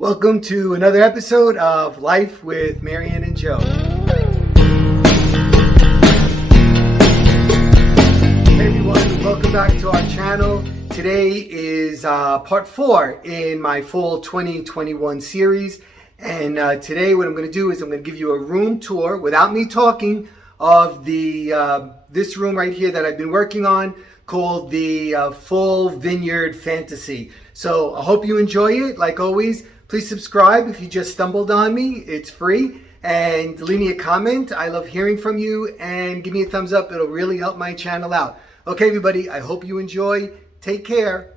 Welcome to another episode of Life with Marianne and Joe. Hey everyone, welcome back to our channel. Today is part 4 in my fall 2021 series. And today what I'm going to do is I'm going to give you a room tour without me talking of this room right here that I've been working on called the Full Vineyard Fantasy. So I hope you enjoy it. Like always, please subscribe if you just stumbled on me. It's free. And leave me a comment. I love hearing from you. And give me a thumbs up. It'll really help my channel out. Okay, everybody. I hope you enjoy. Take care.